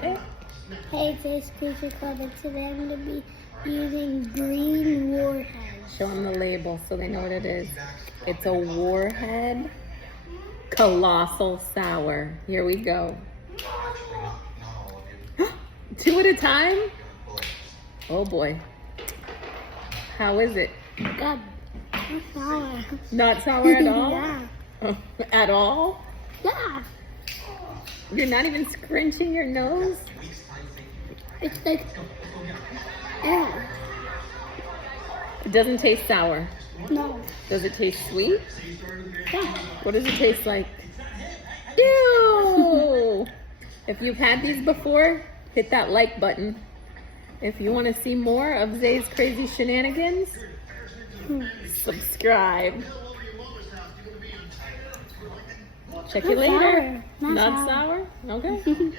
Say it. Hey, it's Ace Creature Club, and today I'm going to be using green Warheads. Show them the label so they know what it is. It's a Warhead Colossal Sour. Here we go. 2 at a time? Oh boy. How is it? Good. Not sour. Not sour at all? Yeah. At all? Yeah. You're not even scrunching your nose? It's like, yeah. It doesn't taste sour. No. Does it taste sweet? Yeah. What does it taste like? Ew! If you've had these before, hit that like button. If you want to see more of Zay's crazy shenanigans, subscribe. Check you Not later. sour. Not Not sour? Okay.